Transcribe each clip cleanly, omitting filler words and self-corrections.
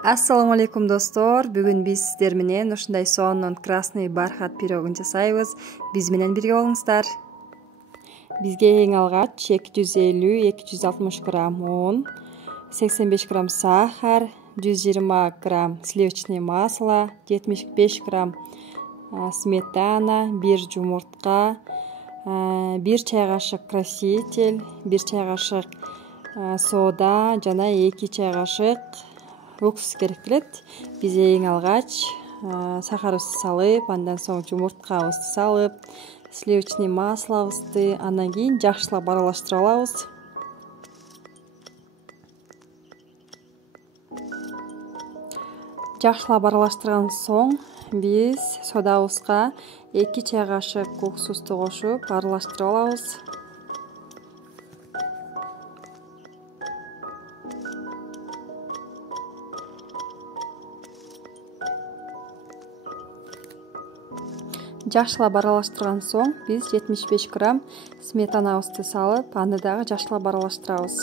Ассаламу алейкум достор. Бүгүн биз сиздер менен ушундай сонун красный бархат пирогун жасайбыз. Биз менен бирге болуңуздар. Бизге эң алгач 250-260 грамм un, 85 грамм сахар, 120 грамм сливочное масло, 75 грамм сметана, 1 жумуртка, 1 чай кашык краситель, 1 чай кашык сода жана 2 чай кашык уксус керек келет. Биз эң алгач сахарыбызды салып, андан соң жумурткабызды салып, сливочный маслобузду андан кийин жакшылап аралаштырып алабыз. Жакшылап аралаштырган соң биз содабызга 2 чай кашык уксусту кошуп аралаштырып алабыз. Жакшылап аралаштырган соң биз 75 грамм сметанабызды салып, аны дагы жакшылап аралаштырабыз.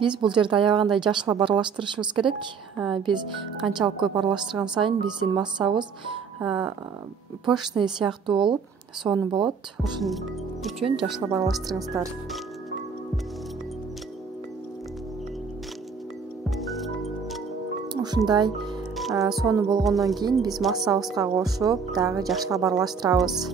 Биз бул жерде аябагандай жакшылап аралаштырышыбыз керек. Биз канчалык көп аралаштырган сайын биздин массабыз пышный сыяктуу болуп, сонун болот. Ошон үчүн жакшылап аралаштырыңыздар. Ушундай сонун болгондон кийин биз массабызга кошуп, дагы жакшылап аралаштырабыз.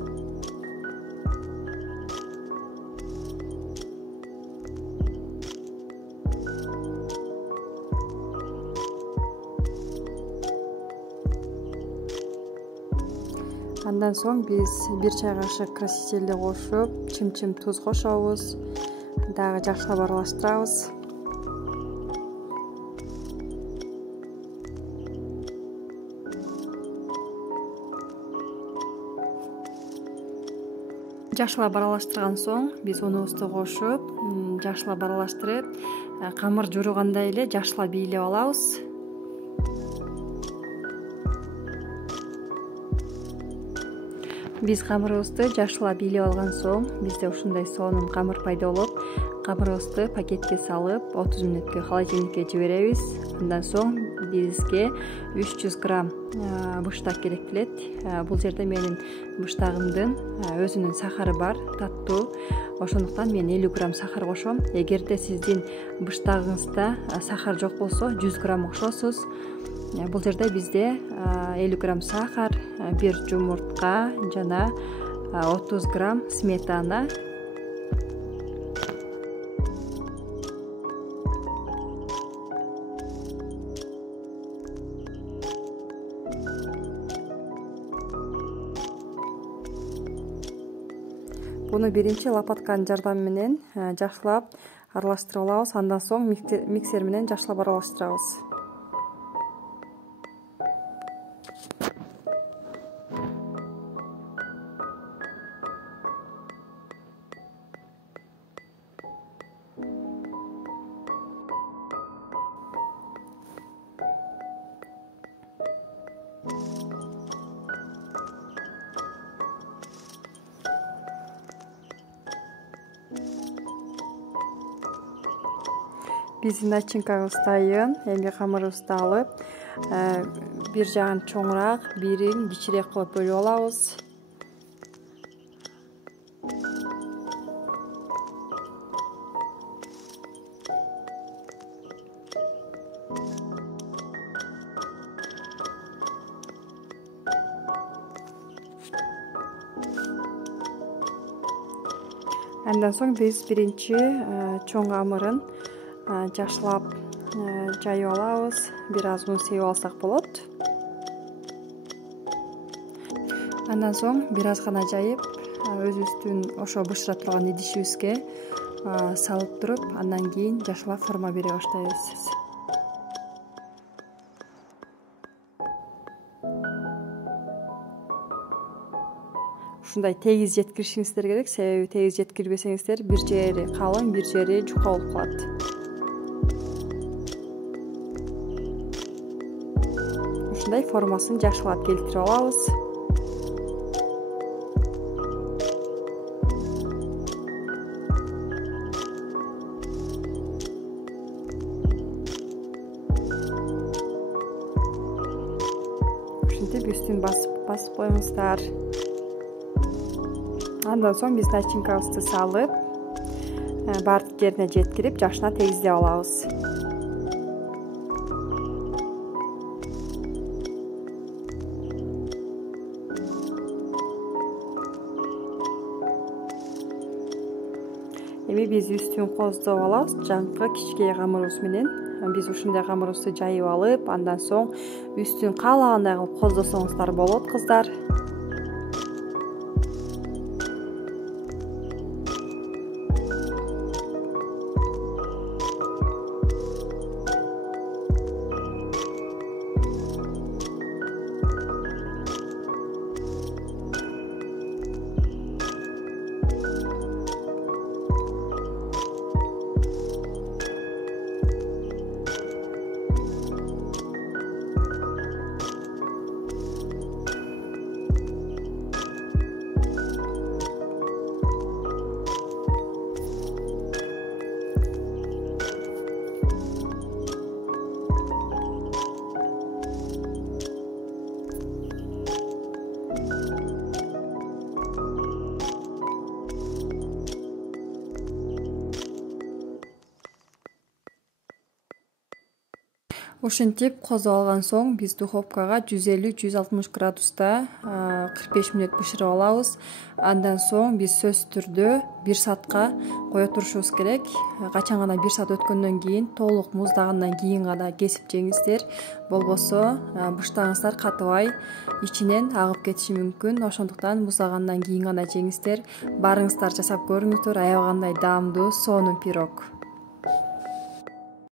Андан соң биз 1 чай кашык красительди кошуп, чым-чым туз кошобуз, дагы жакшылап аралаштырабыз. Жакшылап аралаштырган соң биз унубузду кошуп, жакшылап аралаштырып, камыр жууругандай эле жакшылап бийлеп алабыз. Биз камырыбызды жакшылап бийлеп алган соң бизде ушундай сонун камыр пайда болот. Камырыбызды пакетке салып, 30 мүнөткө холодильникке жиберебиз. Андан соң бизге 300 грамм быштак керек келет. Бул жерде менин быштагымдын өзүнүн сахары бар, таттуу. Ошондуктан мен 50 грамм сахар кошом. Эгерде сиздин быштагыңызда сахар жок болсо 100 грамм кошосуз. Бул жерде бизде 50 грамм сахар, 1 жумуртка жана 30 грамм сметана. Буну биринчи лопатканын жардамы менен жакшылап аралаштырып алабыз. Андан соң миксер менен жакшылап аралаштырабыз. Биздин начинкабыз дайын. Эми камырыбызды алып, бир жагын чоңураак, бирин кичирээк кылып бөлүп алабыз. Андан соң биз биринчи чоң камырын жакшылап жайып алабыз. Бир аз мун себип алсак болот. Андан соң бир аз гана жайып, өзүбүздүн ошо бышыра турган идишибизге салып туруп, андан кийин жакшылап форма бере баштайбыз. Ушундай тегиз жеткиришиңиздер керек, себеби тегиз жеткирбесеңиздер бир жери калың, бир жери жука болуп калат. Ушундай формасын жакшылап келтирип алабыз. үстүн басып коюңуздар. Андан соң биз начинкабызды салып, бардык жерине жеткирип, жакшына тегиздеп алабыз. Эми биз үстүн коздоп алабыз, жаңкы кичке камырыбыз менен. Биз ушундай камырыбызды жайып алып, андан соң үстүн каалагандай кылып коздосоңуздар болот, кыздар. Ушинтип козоп алган соң биз духовкага 150-160 градуста 45 мүнөт бышырып алабыз. Андан соң биз сөзсүз түрдө 1 саатка кое турушубуз керек. Качан гана 1 саат өткөндөн кийин, толук муздагандан кийин гана кесип жеңиздер. Болбосо быштаңыздар катыбай ичинен агып кетиши мүмкүн. Ошондуктан муздагандан кийин гана жеңиздер. Барыңыздар жасап көрүңүздөр, аябагандай даамдуу сонун пирог.